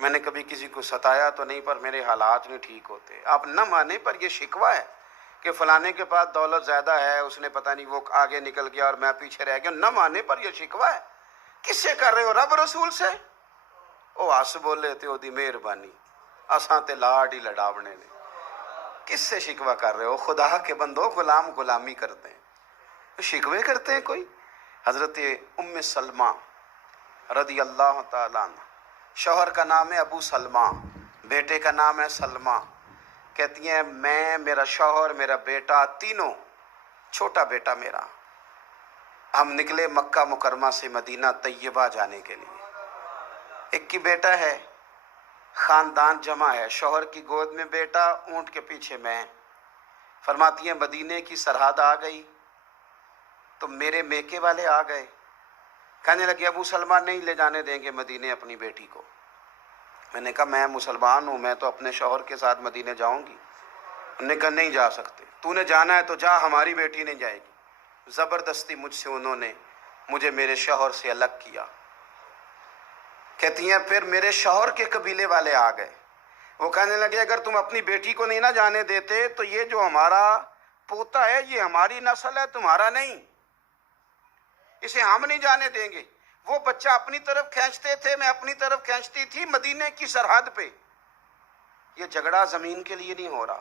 میں نے کبھی کسی کو ستایا تو نہیں، پر میرے حالات نہیں ٹھیک ہوتے. آپ نہ مانے پر یہ شکوہ ہے کہ فلانے کے پاس دولت زیادہ ہے، اس نے پتہ نہیں وہ آگے نکل گیا اور میں پیچھے رہ گیا. نہ مانے پر یہ شکوہ ہے. کس سے کر رہے ہو؟ رب رسول سے. او ہس بولے تے او دی مہربانی، اساں تے لاڈ ہی لڑاونے نے. کس سے شکوہ کر رہے ہو؟ خدا کے بندو، غلام غلامی کرتے ہیں، شکوے کرتے ہیں کوئی. حضرت ام سلمہ رضی اللہ تعالیٰ عنہ، شوہر کا نام ہے ابو سلمہ، بیٹے کا نام ہے سلمہ. کہتی ہیں میں، میرا شوہر، میرا بیٹا، تینوں، چھوٹا بیٹا میرا، ہم نکلے مکہ مکرمہ سے مدینہ طیبہ جانے کے لیے. ایک کی بیٹا ہے، خاندان جمع ہے، شوہر کی گود میں بیٹا، اونٹ کے پیچھے میں. فرماتی ہیں مدینے کی سرحد آ گئی تو میرے میکے والے آ گئے. کہنے لگے ابو سلمہ نہیں لے جانے دیں گے مدینے اپنی بیٹی کو. میں نے کہا میں مسلمان ہوں، میں تو اپنے شوہر کے ساتھ مدینے جاؤں گی. انہوں نے کہا نہیں جا سکتے، تو نے جانا ہے تو جا، ہماری بیٹی نہیں جائے گی. زبردستی مجھ سے انہوں نے مجھے میرے شوہر سے الگ کیا. کہتی ہیں پھر میرے شوہر کے قبیلے والے آ گئے. وہ کہنے لگے اگر تم اپنی بیٹی کو نہیں نہ جانے دیتے تو یہ جو ہمارا پوتا ہے یہ ہماری نسل ہے، تمہارا نہیں، اسے ہم نہیں جانے دیں گے. وہ بچہ اپنی طرف کھینچتے تھے، میں اپنی طرف کھینچتی تھی. مدینے کی سرحد پہ یہ جھگڑا زمین کے لیے نہیں ہو رہا،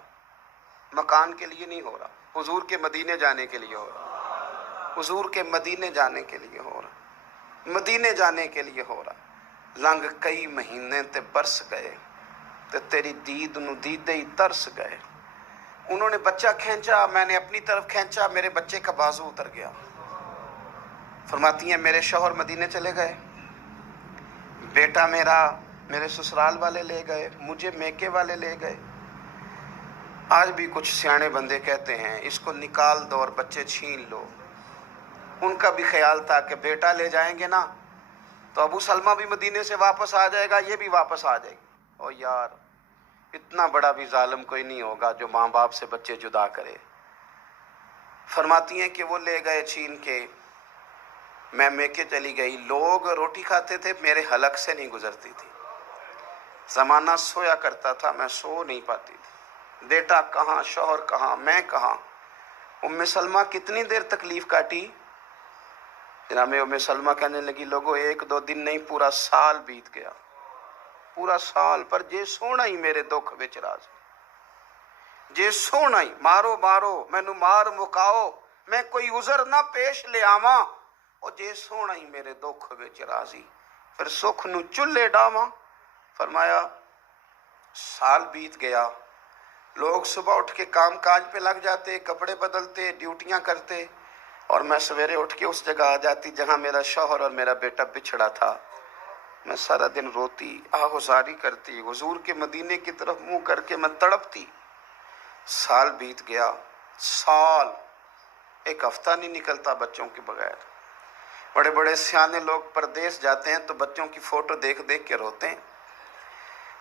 مکان کے لیے نہیں ہو رہا، حضور کے مدینے جانے کے لیے ہو رہا. حضور کے مدینے جانے کے لیے ہو رہا، مدینے جانے کے لیے ہو رہا. لنگ کئی مہینے تے برس گئے تے تیری دید نو دیدے ہی ترس گئے. انہوں نے بچہ کھینچا، میں نے اپنی طرف کھینچا، میرے بچے کا بازو اتر گیا. فرماتی ہیں میرے شوہر مدینے چلے گئے، بیٹا میرا میرے سسرال والے لے گئے، مجھے میکے والے لے گئے. آج بھی کچھ سیانے بندے کہتے ہیں اس کو نکال دو اور بچے چھین لو. ان کا بھی خیال تھا کہ بیٹا لے جائیں گے نا تو ابو سلمہ بھی مدینے سے واپس آ جائے گا، یہ بھی واپس آ جائے گی. او یار، اتنا بڑا بھی ظالم کوئی نہیں ہوگا جو ماں باپ سے بچے جدا کرے. فرماتی ہیں کہ وہ لے گئے چھین کے، میں میکے چلی گئی. لوگ روٹی کھاتے تھے، میرے حلق سے نہیں گزرتی تھی. زمانہ سویا کرتا تھا، میں سو نہیں پاتی تھی. بیٹا کہاں، شوہر کہاں، میں کہاں. ام سلمہ کتنی دیر تکلیف کاٹی. جناب ام سلمہ کہنے لگی لوگوں ایک دو دن نہیں، پورا سال بیت گیا، پورا سال. پر جے سونا ہی میرے دکھ وچ راضی، جے سونا ہی مارو مارو مینو مار مکاؤ، میں کوئی عذر نہ پیش لے آواں، او جے سونا ہی میرے دکھ وچ راضی، پھر سکھ نو چلے ڈاواں. فرمایا سال بیت گیا. لوگ صبح اٹھ کے کام کاج پہ لگ جاتے، کپڑے بدلتے، ڈیوٹیاں کرتے، اور میں سویرے اٹھ کے اس جگہ آ جاتی جہاں میرا شوہر اور میرا بیٹا بچھڑا تھا. میں سارا دن روتی، آہوزاری کرتی، حضور کے مدینے کی طرف منہ کر کے میں تڑپتی. سال بیت گیا، سال، ایک ہفتہ نہیں نکلتا بچوں کے بغیر. بڑے بڑے سیانے لوگ پردیس جاتے ہیں تو بچوں کی فوٹو دیکھ دیکھ کے روتے ہیں،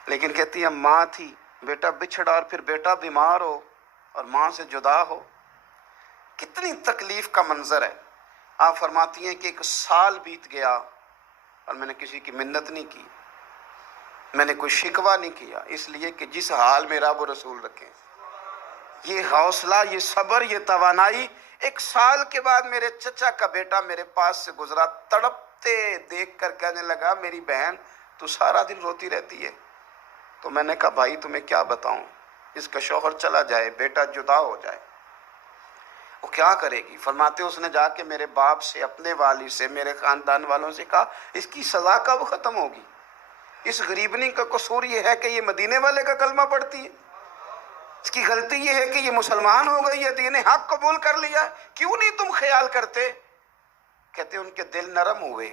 لیکن کہتی ہے ماں تھی، بیٹا بچھڑا اور پھر بیٹا بیمار ہو اور ماں سے جدا ہو، کتنی تکلیف کا منظر ہے. آپ فرماتی ہیں کہ ایک سال بیت گیا اور میں نے کسی کی منت نہیں کی، میں نے کوئی شکوہ نہیں کیا، اس لیے کہ جس حال میں رب و رسول رکھیں. یہ حوصلہ، یہ صبر، یہ توانائی. ایک سال کے بعد میرے چچا کا بیٹا میرے پاس سے گزرا، تڑپتے دیکھ کر کہنے لگا میری بہن تو سارا دن روتی رہتی ہے. تو میں نے کہا بھائی تمہیں کیا بتاؤں، اس کا شوہر چلا جائے، بیٹا جدا ہو جائے، وہ کیا کرے گی. فرماتے اس نے جا کے میرے باپ سے، اپنے والد سے، میرے خاندان والوں سے کہا اس کی سزا کب ختم ہوگی. اس غریبنی کا قصور یہ ہے کہ یہ مدینے والے کا کلمہ پڑھتی ہے، اس کی غلطی یہ ہے کہ یہ مسلمان ہو گئی ہے، دین حق قبول کر لیا ہے، کیوں نہیں تم خیال کرتے. کہتے ان کے دل نرم ہوئے،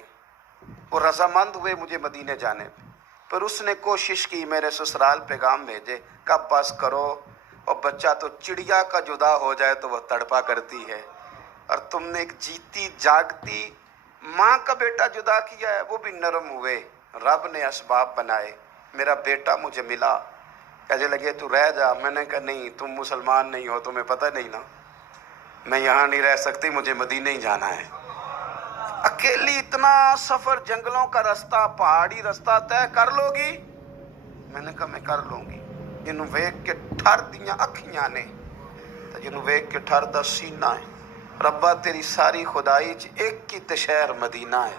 وہ رضامند ہوئے مجھے مدینے جانے پہ. پھر اس نے کوشش کی میرے سسرال پیغام بھیجے، کب بس کرو، اور بچہ تو چڑیا کا جدا ہو جائے تو وہ تڑپا کرتی ہے، اور تم نے ایک جیتی جاگتی ماں کا بیٹا جدا کیا ہے. وہ بھی نرم ہوئے، رب نے اسباب بنائے، میرا بیٹا مجھے ملا. کہنے لگے تو رہ جا. میں نے کہا نہیں، تم مسلمان نہیں ہو، تمہیں پتہ نہیں نا، میں یہاں نہیں رہ سکتی، مجھے مدینے ہی جانا ہے. اکیلی اتنا سفر، جنگلوں کا رستہ، پہاڑی رستہ طے کر لو گی میں نے کہا میں کر لوں گی. جنوں ویکھ کے ٹھر دیاں اکھیاں نے تے جنوں ویکھ کے ٹھر دا سینہ ہے. ربا تیری ساری خدائی چ ایک ہی تے شہر مدینہ ہے.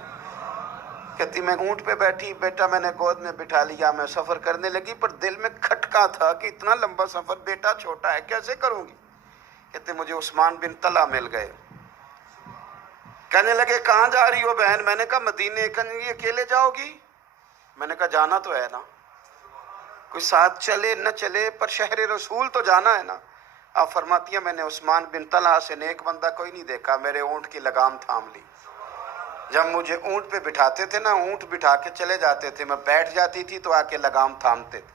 کہتی میں اونٹ پہ بیٹھی، بیٹا میں نے گود میں بٹھا لیا، میں سفر کرنے لگی، پر دل میں کھٹکا تھا کہ اتنا لمبا سفر، بیٹا چھوٹا ہے، کیسے کروں گی. کہتے مجھے عثمان بن طلحہ مل گئے. کہنے لگے کہاں جا رہی ہو بہن؟ میں نے کہا مدینے. کہنے لگے اکیلے جاؤ گی؟ میں نے کہا جانا تو ہے نا، کوئی ساتھ چلے نہ چلے پر شہر رسول تو جانا ہے نا. آپ فرماتی ہیں میں نے عثمان بن طلحہ سے نیک بندہ کوئی نہیں دیکھا، میرے اونٹ کی لگام تھام لی. جب مجھے اونٹ پہ بٹھاتے تھے نا، اونٹ بٹھا کے چلے جاتے تھے، میں بیٹھ جاتی تھی تو آ کے لگام تھامتے تھے.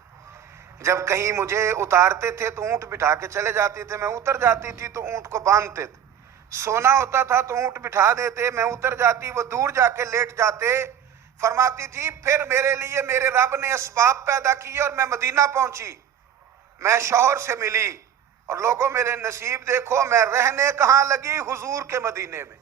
جب کہیں مجھے اتارتے تھے تو اونٹ بٹھا کے چلے جاتے تھے، میں اتر جاتی تھی تو اونٹ کو باندھتے تھے. سونا ہوتا تھا تو اونٹ بٹھا دیتے، میں اتر جاتی، وہ دور جا کے لیٹ جاتے. فرماتی تھی پھر میرے لیے میرے رب نے اسباب پیدا کیے اور میں مدینہ پہنچی. میں شوہر سے ملی اور لوگوں میرے نصیب دیکھو، میں رہنے کہاں لگی؟ حضور کے مدینے میں،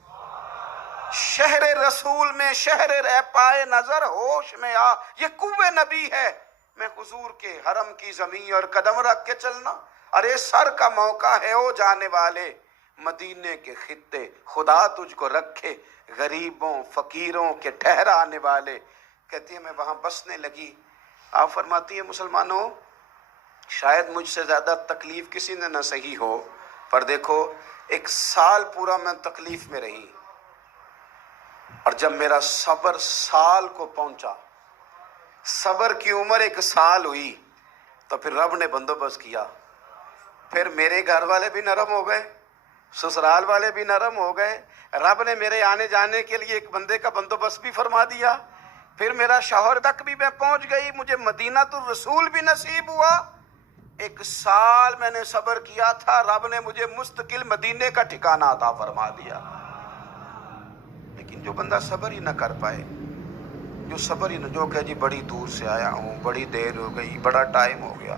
شہر رسول میں، شہر رہ پائے نظر ہوش میں آ. یہ کوہ نبی ہے. میں حضور کے حرم کی زمین اور قدم رکھ کے چلنا. ارے سر کا موقع ہے او جانے والے، مدینے کے خطے خدا تجھ کو رکھے، غریبوں فقیروں کے ٹھہرانے والے. کہتی ہے میں وہاں بسنے لگی. آپ فرماتی ہیں مسلمانوں شاید مجھ سے زیادہ تکلیف کسی نے نہ سہی ہو، پر دیکھو 1 سال پورا میں تکلیف میں رہی، اور جب میرا صبر سال کو پہنچا، صبر کی عمر 1 سال ہوئی، تو پھر رب نے بندوبست کیا. پھر میرے گھر والے بھی نرم ہو گئے، سسرال والے بھی نرم ہو گئے. رب نے میرے آنے جانے کے لیے ایک بندے کا بندوبست بھی فرما دیا. پھر میرا شوہر تک بھی میں پہنچ گئی، مجھے مدینہ الرسول بھی نصیب ہوا. 1 سال میں نے صبر کیا تھا، رب نے مجھے مستقل مدینے کا ٹھکانہ عطا فرما دیا. لیکن جو بندہ صبر ہی نہ کر پائے، جو صبر ہی نہ، جو کہ جی بڑی دور سے آیا ہوں، بڑی دیر ہو گئی، بڑا ٹائم ہو گیا،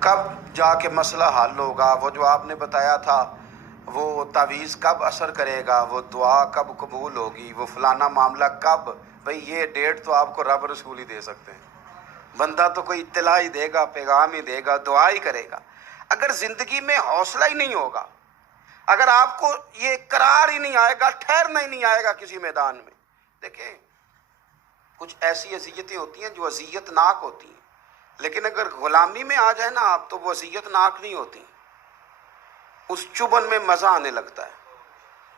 کب جا کے مسئلہ حل ہوگا، وہ جو آپ نے بتایا تھا وہ تعویذ کب اثر کرے گا، وہ دعا کب قبول ہوگی، وہ فلانا معاملہ کب. بھئی یہ ڈیٹ تو آپ کو رب رسول ہی دے سکتے ہیں. بندہ تو کوئی اطلاع ہی دے گا، پیغام ہی دے گا، دعا ہی کرے گا. اگر زندگی میں حوصلہ ہی نہیں ہوگا، اگر آپ کو یہ قرار ہی نہیں آئے گا، ٹھہرنا ہی نہیں آئے گا کسی میدان میں. دیکھیں کچھ ایسی اذیتیں ہوتی ہیں جو اذیت ناک ہوتی ہیں، لیکن اگر غلامی میں آ جائے نا آپ تو وہ اذیت ناک نہیں ہوتی. اس چبن میں مزہ آنے لگتا ہے.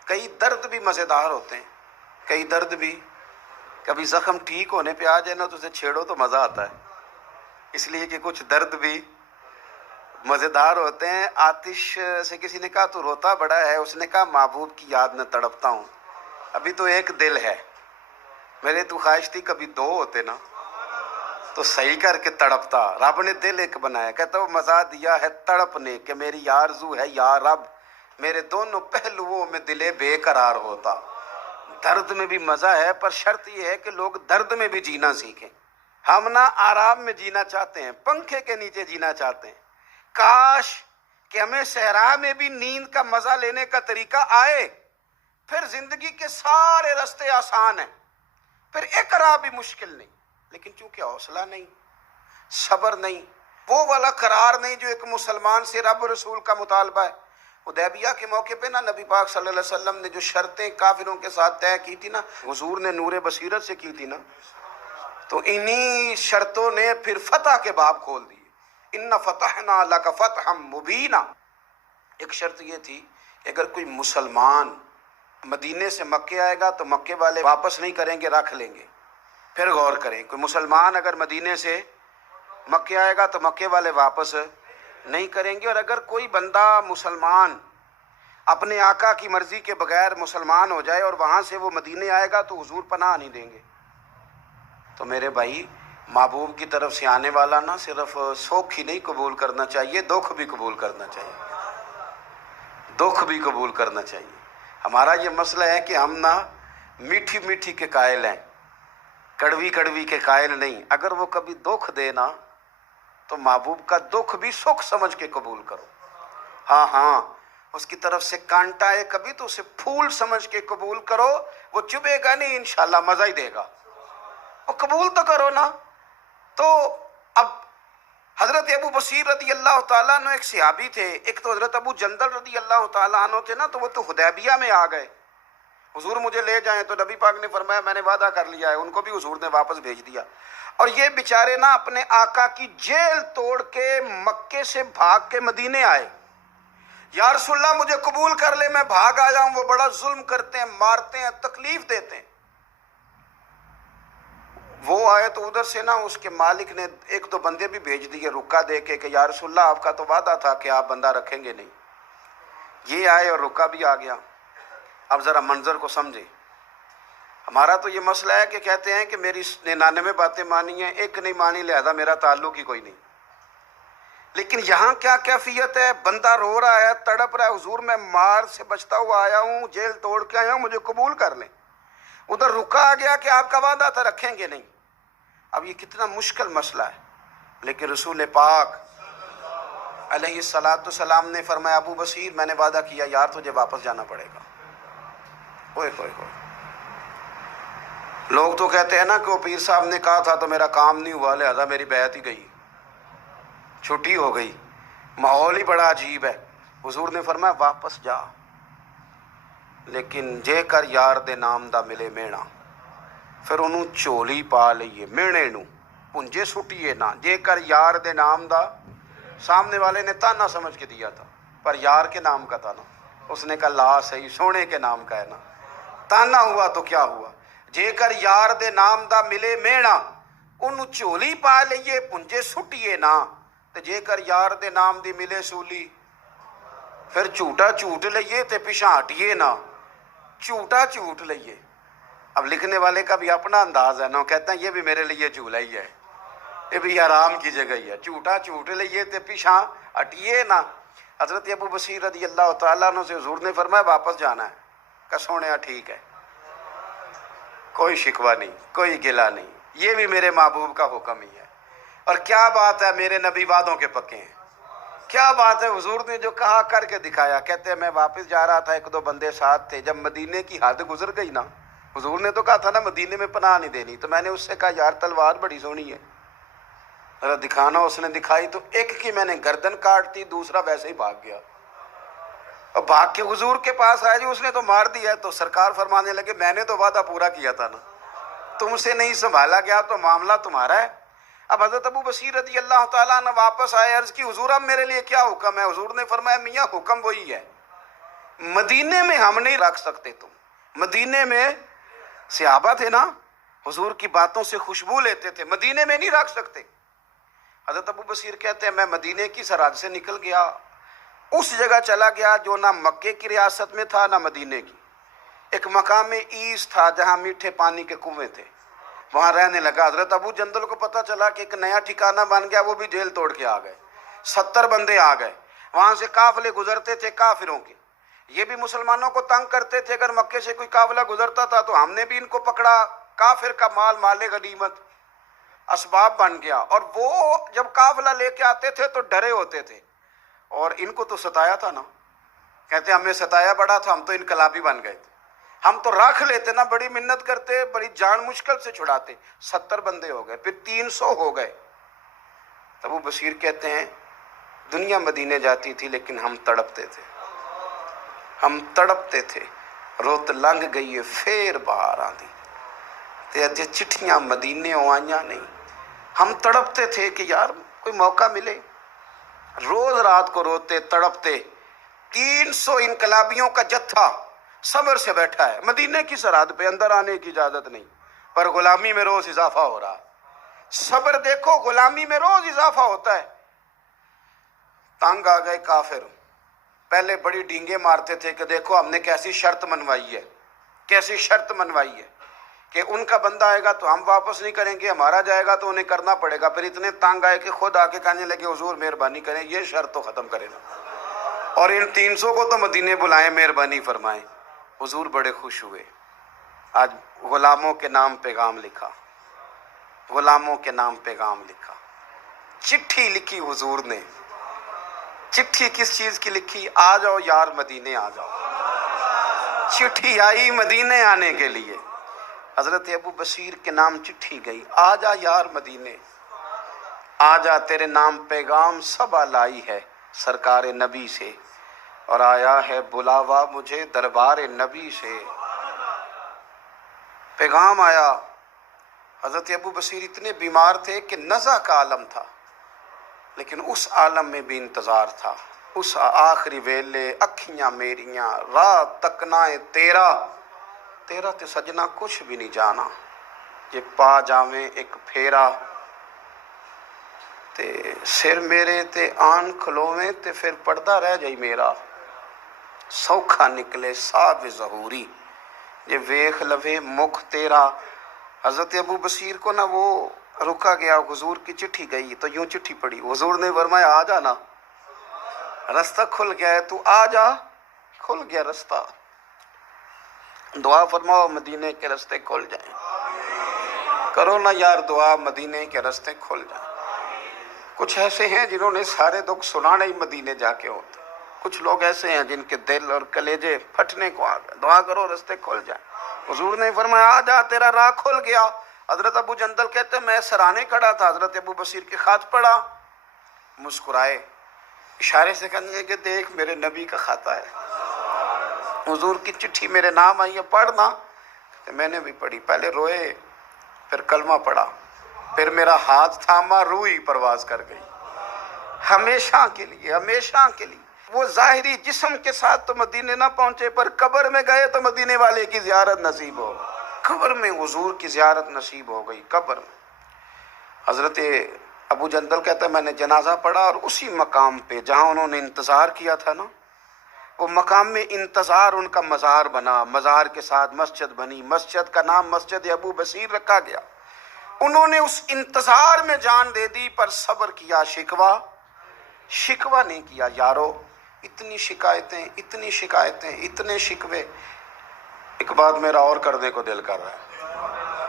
کئی درد بھی مزیدار ہوتے ہیں، کئی درد بھی، کبھی زخم ٹھیک ہونے پہ آ جائے نا تو اسے چھیڑو تو مزہ آتا ہے، اس لیے کہ کچھ درد بھی مزیدار ہوتے ہیں. آتش سے کسی نے کہا تو روتا بڑا ہے، اس نے کہا محبوب کی یاد میں تڑپتا ہوں، ابھی تو ایک دل ہے. میرے تو خواہش تھی کبھی 2 ہوتے نا تو صحیح کر کے تڑپتا. رب نے دل ایک بنایا، کہتا وہ مزہ دیا ہے تڑپ نے کہ میری آرزو ہے یا رب میرے دونوں پہلوؤں میں دلے بے قرار ہوتا. درد میں بھی مزہ ہے، پر شرط یہ ہے کہ لوگ درد میں بھی جینا سیکھیں. ہم نہ آرام میں جینا چاہتے ہیں، پنکھے کے نیچے جینا چاہتے ہیں. کاش کہ ہمیں صحرا میں بھی نیند کا مزہ لینے کا طریقہ آئے، پھر زندگی کے سارے راستے آسان ہیں، پھر اقرا بھی مشکل نہیں. لیکن چونکہ حوصلہ نہیں، صبر نہیں، وہ والا قرار نہیں جو ایک مسلمان سے رب رسول کا مطالبہ ہے. حدیبیہ کے موقع پہ نا نبی پاک صلی اللہ علیہ وسلم نے جو شرطیں کافروں کے ساتھ طے کی تھی نا، حضور نے نور بصیرت سے کی تھی نا، تو انہی شرطوں نے پھر فتح کے باب کھول دیے. ان فتحنا لک فتحا مبینا. ایک شرط یہ تھی کہ اگر کوئی مسلمان مدینے سے مکے آئے گا تو مکے والے واپس نہیں کریں گے، رکھ لیں گے. پھر غور کریں، کوئی مسلمان اگر مدینے سے مکے آئے گا تو مکے والے واپس نہیں کریں گے. اور اگر کوئی بندہ مسلمان اپنے آقا کی مرضی کے بغیر مسلمان ہو جائے اور وہاں سے وہ مدینے آئے گا تو حضور پناہ نہیں دیں گے. تو میرے بھائی محبوب کی طرف سے آنے والا نہ صرف سوکھ ہی نہیں قبول کرنا چاہیے، دکھ بھی قبول کرنا چاہیے، دکھ بھی قبول کرنا چاہیے. ہمارا یہ مسئلہ ہے کہ ہم نہ میٹھی میٹھی کے قائل ہیں، کڑوی کڑوی کے قائل نہیں. اگر وہ کبھی دکھ دے نا تو محبوب کا دکھ بھی سکھ سمجھ کے قبول کرو. ہاں اس کی طرف سے کانٹا ہے کبھی تو اسے پھول سمجھ کے قبول کرو. وہ چبھے گا نہیں، انشاءاللہ مزہ ہی دے گا. وہ قبول تو کرو نا. تو اب حضرت ابو بصیر رضی اللہ تعالیٰ عنہ ایک صحابی تھے، ایک تو حضرت ابو جندل رضی اللہ تعالیٰ عنہ تھے نا، تو وہ تو حدیبیہ میں آ گئے، حضور مجھے لے جائیں، تو نبی پاک نے فرمایا میں نے وعدہ کر لیا ہے، ان کو بھی حضور نے واپس بھیج دیا۔ اور یہ بیچارے نا اپنے آقا کی جیل توڑ کے مکے سے بھاگ کے مدینے آئے، یا رسول اللہ مجھے قبول کر لے، میں بھاگ آیا ہوں، وہ بڑا ظلم کرتے ہیں، مارتے ہیں، تکلیف دیتے ہیں۔ وہ آئے تو ادھر سے نا اس کے مالک نے ایک دو بندے بھی بھیج دیے رکا دے کے کہ یا رسول اللہ آپ کا تو وعدہ تھا کہ آپ بندہ رکھیں گے نہیں۔ یہ آئے اور رکا بھی آ گیا۔ اب ذرا منظر کو سمجھے، ہمارا تو یہ مسئلہ ہے کہ کہتے ہیں کہ میری 99 باتیں مانی ہیں، ایک نہیں مانی، لہذا میرا تعلق ہی کوئی نہیں۔ لیکن یہاں کیا کیفیت ہے، بندہ رو رہا ہے، تڑپ رہا ہے، حضور میں مار سے بچتا ہوا آیا ہوں، جیل توڑ کے آیا ہوں، مجھے قبول کر لیں۔ ادھر رکا آ گیا کہ آپ کا وعدہ تھا رکھیں گے نہیں۔ اب یہ کتنا مشکل مسئلہ ہے، لیکن رسول پاک علیہ السلام نے فرمایا ابو بصیر میں نے وعدہ کیا یار تجھے واپس جانا پڑے گا۔ ہوئے ہوئے ہوئے، لوگ تو کہتے ہیں نا کہ وہ پیر صاحب نے کہا تھا تو میرا کام نہیں ہوا، لہذا میری بیعت ہی گئی، چھٹی ہو گئی، ماحول ہی بڑا عجیب ہے۔ حضور نے فرمایا واپس جا، لیکن جے کر یار دے نام دا ملے مینا، پھر انہوں چولی پا لئیے مینے نو پنجے سٹیے نہ، جے کر یار دے نام دا، سامنے والے نے تانا سمجھ کے دیا تھا پر یار کے نام کا تھا نا، اس نے کہا لا صحیح سونے کے نام کا ہے نا، تانا ہوا تو کیا ہوا، جے کر یار دے نام دا ملے مینا، انہوں چولی پا لئیے پنجے سٹیے نہ، تے جے کر یار دے نام دی ملے سولی، پھر جھوٹا جھوٹ لئیے تے پیچھے ہٹیے نہ، جھوٹا جھوٹ لئیے۔ اب لکھنے والے کا بھی اپنا انداز ہے نا، کہتا ہے یہ بھی میرے لیے جھولا ہی ہے، یہ بھی آرام کی جگہ ہی ہے، جھوٹا جھوٹ لئیے تے پیچھے ہٹیے نہ۔ حضرت ابو بصیر رضی اللہ تعالیٰ عنہ سے حضور نے فرمایا واپس جانا ہے، کہ سونے ٹھیک ہے، کوئی شکوہ نہیں، کوئی گلہ نہیں، یہ بھی میرے محبوب کا حکم ہی ہے۔ اور کیا بات ہے، میرے نبی وعدوں کے پکے ہیں، کیا بات ہے، حضور نے جو کہا کر کے دکھایا۔ کہتے ہیں میں واپس جا رہا تھا، ایک دو بندے ساتھ تھے، جب مدینے کی حد گزر گئی نا، حضور نے تو کہا تھا نا مدینے میں پناہ نہیں دینی، تو میں نے اس سے کہا یار تلوار بڑی سونی ہے، ذرا دکھانا۔ اس نے دکھائی تو ایک کی میں نے گردن کاٹ دی، دوسرا ویسے ہی بھاگ گیا، اور بھاگ کے حضور کے پاس آیا، جی اس نے تو مار دیا ہے۔ تو سرکار فرمانے لگے میں نے تو وعدہ پورا کیا تھا نا، تم سے نہیں سنبھالا گیا تو معاملہ تمہارا ہے۔ اب حضرت ابو بصیر رضی اللہ تعالیٰ عنہ واپس آئے، عرض کی حضور اب میرے لیے کیا حکم ہے؟ حضور نے فرمایا میاں حکم وہی ہے، مدینے میں ہم نہیں رکھ سکتے، تم مدینے میں صحابہ تھے نا، حضور کی باتوں سے خوشبو لیتے تھے، مدینے میں نہیں رکھ سکتے۔ حضرت ابو بصیر کہتے ہیں میں مدینے کی سرحد سے نکل گیا، اس جگہ چلا گیا جو نہ مکے کی ریاست میں تھا نہ مدینے کی، ایک مقام ایس تھا جہاں میٹھے پانی کے کنویں تھے، وہاں رہنے لگا۔ حضرت ابو جندل کو پتہ چلا کہ ایک نیا ٹھکانہ بن گیا، وہ بھی جیل توڑ کے آ گئے، 70 بندے آ گئے، وہاں سے قافلے گزرتے تھے کافروں کے، یہ بھی مسلمانوں کو تنگ کرتے تھے، اگر مکے سے کوئی قافلہ گزرتا تھا تو ہم نے بھی ان کو پکڑا، کافر کا مال مال غنیمت اسباب بن گیا۔ اور وہ جب قافلہ لے کے آتے تھے تو ڈرے ہوتے تھے، اور ان کو تو ستایا تھا نا، کہتے ہمیں ستایا بڑا تھا، ہم تو انقلابی بن گئے تھے، ہم تو رکھ لیتے نا، بڑی منت کرتے، بڑی جان مشکل سے چھڑاتے، 70 بندے ہو گئے، پھر 300 ہو گئے۔ تب وہ بصیر کہتے ہیں دنیا مدینے جاتی تھی لیکن ہم تڑپتے تھے، ہم تڑپتے تھے، روت لنگ گئی ہے پھر باہر آندی تے اجے چٹھیاں مدینے آئیاں نہیں، ہم تڑپتے تھے کہ یار کوئی موقع ملے، روز رات کو روتے تڑپتے۔ 300 انقلابیوں کا جتھا صبر سے بیٹھا ہے مدینے کی سرحد پہ، اندر آنے کی اجازت نہیں، پر غلامی میں روز اضافہ ہو رہا۔ صبر دیکھو، غلامی میں روز اضافہ ہوتا ہے۔ تنگ آ گئے کافر، پہلے بڑی ڈینگیں مارتے تھے کہ دیکھو ہم نے کیسی شرط منوائی ہے، کیسی شرط منوائی ہے کہ ان کا بندہ آئے گا تو ہم واپس نہیں کریں گے، ہمارا جائے گا تو انہیں کرنا پڑے گا۔ پھر اتنے تنگ آئے کہ خود آ کے کہنے لگے حضور مہربانی کریں، یہ شرط تو ختم کرے نا، اور ان 300 کو تو مدینے بلائیں، مہربانی فرمائیں۔ حضور بڑے خوش ہوئے، آج غلاموں کے نام پیغام لکھا، غلاموں کے نام پیغام لکھا، چٹھی لکھی حضور نے۔ چٹھی کس چیز کی لکھی؟ آ جاؤ یار مدینے آ جاؤ، چٹھی آئی مدینے آنے کے لیے، حضرت ابو بصیر کے نام چٹھی گئی، آ جا یار مدینے۔ آجا تیرے نام پیغام سب لائی ہے سرکار نبی سے، اور آیا ہے بلاوا مجھے دربار نبی سے۔ پیغام آیا۔ حضرت ابو بصیر اتنے بیمار تھے کہ نزع کا عالم تھا، لیکن اس عالم میں بھی انتظار تھا۔ اس آخری ویلے اکھیاں میریاں رات تکنائے تیرا، تیرا تے سجنا کچھ بھی نہیں جانا، جے پا جاویں ایک پھیرا، تے سر میرے تے آن کھلوویں تے پھر پردہ رہ جائی میرا، سوکھا نکلے صاحب ظہوری، یہ ویخ لوے مکھ تیرا۔ حضرت ابو بصیر کو نہ وہ رکا گیا، حضور کی چٹھی گئی تو یوں چٹھی پڑی، حضور نے فرمایا آ جانا، رستہ کھل گیا ہے، تو آ جا، کھل گیا رستہ۔ دعا فرماؤ مدینے کے رستے کھل جائیں، کرو نا یار دعا مدینے کے رستے کھل جائیں۔ کچھ ایسے ہیں جنہوں نے سارے دکھ سنانے ہی مدینے جا کے ہوتے، کچھ لوگ ایسے ہیں جن کے دل اور کلیجے پھٹنے کو آ گئے، دعا کرو رستے کھل جائیں۔ حضور نے فرمایا آ جا تیرا راہ کھل گیا۔ حضرت ابو جندل کہتے ہیں میں سرانے کھڑا تھا، حضرت ابو بصیر کے خط پڑھا، مسکرائے، اشارے سے کہنے لگے کہ دیکھ میرے نبی کا خط ہے، حضور کی چٹھی میرے نام آئی ہے، پڑھنا۔ میں نے بھی پڑھی، پہلے روئے، پھر کلمہ پڑھا، پھر میرا ہاتھ تھاما، روح ہی پرواز کر گئی، ہمیشہ کے لیے، ہمیشہ کے لیے۔ وہ ظاہری جسم کے ساتھ تو مدینے نہ پہنچے، پر قبر میں گئے تو مدینے والے کی زیارت نصیب ہو، قبر میں حضور کی زیارت نصیب ہو گئی، قبر میں۔ حضرت ابو جندل کہتا ہے میں نے جنازہ پڑھا، اور اسی مقام پہ جہاں انہوں نے انتظار کیا تھا نا، وہ مقام میں انتظار ان کا مزار بنا، مزار کے ساتھ مسجد بنی، مسجد کا نام مسجد ابو بصیر رکھا گیا۔ انہوں نے اس انتظار میں جان دے دی، پر صبر کیا، شکوہ نہیں کیا۔ یارو اتنی شکایتیں، اتنی شکایتیں، اتنے شکوے، ایک بات میرا اور کرنے کو دل کر رہا ہے۔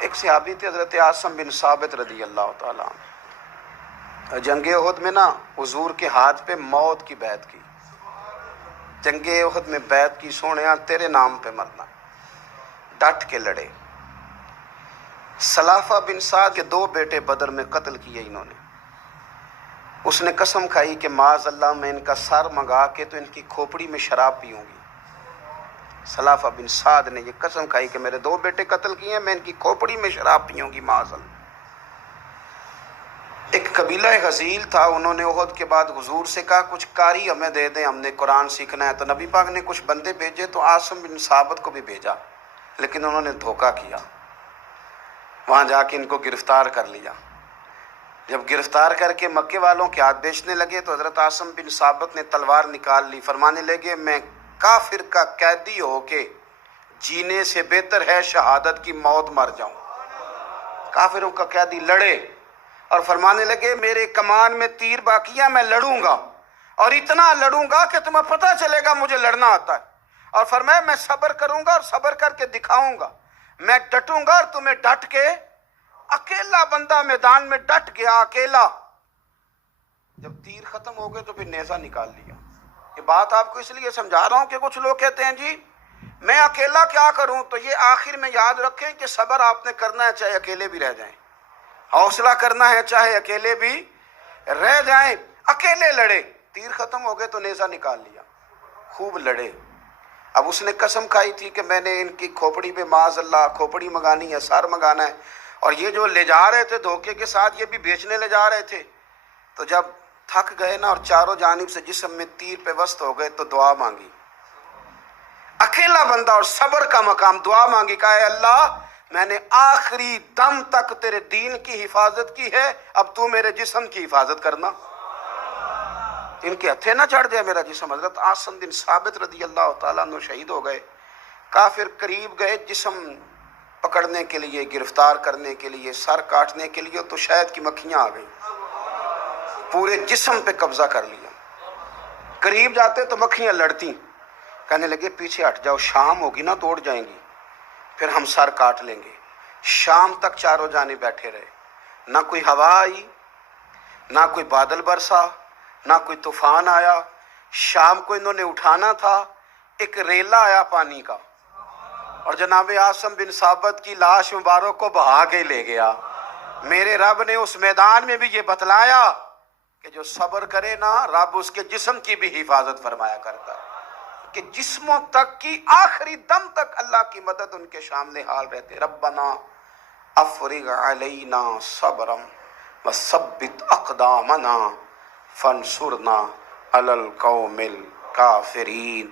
ایک صحابی تھے حضرت عاصم بن ثابت رضی اللہ تعالیٰ عنہ، جنگ احد میں نا حضور کے ہاتھ پہ موت کی بیعت کی، جنگ احد میں بیعت کی، سونیا تیرے نام پہ مرنا، ڈٹ کے لڑے۔ سلافہ بن سعد کے 2 بیٹے بدر میں قتل کیے انہوں نے۔ اس نے قسم کھائی کہ معاذ اللہ میں ان کا سر منگا کے تو ان کی کھوپڑی میں شراب پیوں گی۔ سلافہ بن سعد نے یہ قسم کھائی کہ میرے 2 بیٹے قتل کیے ہیں، میں ان کی کھوپڑی میں شراب پیوں گی معاذ اللہ۔ ایک قبیلہ غزیل تھا، انہوں نے احد کے بعد حضور سے کہا کچھ قاری ہمیں دے دیں، ہم نے قرآن سیکھنا ہے، تو نبی پاک نے کچھ بندے بھیجے، تو عاصم بن ثابت کو بھی بھیجا، لیکن انہوں نے دھوکہ کیا، وہاں جا کے ان کو گرفتار کر لیا۔ جب گرفتار کر کے مکے والوں کے ہاتھ بیچنے لگے تو حضرت عاصم بن ثابت نے تلوار نکال لی، فرمانے لگے میں کافر کا قیدی ہو کے جینے سے بہتر ہے شہادت کی موت مر جاؤں۔ کافروں کا قیدی لڑے اور فرمانے لگے میرے کمان میں تیر باقی ہے، میں لڑوں گا، اور اتنا لڑوں گا کہ تمہیں پتہ چلے گا مجھے لڑنا آتا ہے، اور فرمایا میں صبر کروں گا اور صبر کر کے دکھاؤں گا، میں ڈٹوں گا اور تمہیں ڈٹ کے۔ اکیلا بندہ میدان میں ڈٹ گیا، اکیلا۔ جب تیر ختم ہو گئے تو پھر نیزہ نکال لیا۔ یہ بات آپ کو اس لیے سمجھا رہا ہوں کہ کچھ لوگ کہتے ہیں جی میں اکیلا کیا کروں، تو یہ آخر میں یاد رکھیں کہ صبر آپ نے کرنا ہے چاہے اکیلے بھی رہ جائیں، حوصلہ کرنا ہے چاہے اکیلے بھی رہ جائیں۔ اکیلے لڑے، تیر ختم ہو گئے تو نیزہ نکال لیا، خوب لڑے۔ اب اس نے قسم کھائی تھی کہ میں نے ان کی کھوپڑی پہ معاذ اللہ کھوپڑی منگانی ہے، سر منگانا ہے، اور یہ جو لے جا رہے تھے دھوکے کے ساتھ یہ بھی بیچنے لے جا رہے تھے۔ تو جب تھک گئے نا اور چاروں جانب سے جسم میں تیر پہ وسط ہو گئے تو دعا مانگی، اکیلا بندہ اور صبر کا مقام، دعا مانگی، کہا اے اللہ میں نے آخری دم تک تیرے دین کی حفاظت کی ہے، اب تو میرے جسم کی حفاظت کرنا، ان کے ہتھے نہ چڑھ جائے میرا جسم۔ حضرت عاصم بن ثابت رضی اللہ تعالیٰ عنہ شہید ہو گئے۔ کافر قریب گئے جسم پکڑنے کے لیے، گرفتار کرنے کے لیے، سر کاٹنے کے لیے، تو شہد کی مکھیاں آ گئی، پورے جسم پہ قبضہ کر لیا۔ قریب جاتے تو مکھیاں لڑتی، کہنے لگے پیچھے ہٹ جاؤ، شام ہوگی نا توڑ جائیں گی، پھر ہم سر کاٹ لیں گے۔ شام تک چاروں جانے بیٹھے رہے، نہ کوئی ہوا آئی، نہ کوئی بادل برسا، نہ کوئی طوفان آیا۔ شام کو انہوں نے اٹھانا تھا، ایک ریلا آیا پانی کا، اور جناب عاصم بن ثابت کی لاش مبارک کو بہا کے لے گیا۔ میرے رب نے اس میدان میں بھی یہ بتلایا کہ جو صبر کرے نا رب اس کے جسم کی بھی حفاظت فرمایا کرتا کہ جسموں تک کی آخری دم تک اللہ کی مدد ان کے سامنے حال رہتے. ربنا افرغ علینا صبرا وثبت اقدامنا فانصرنا علی القوم الکافرین.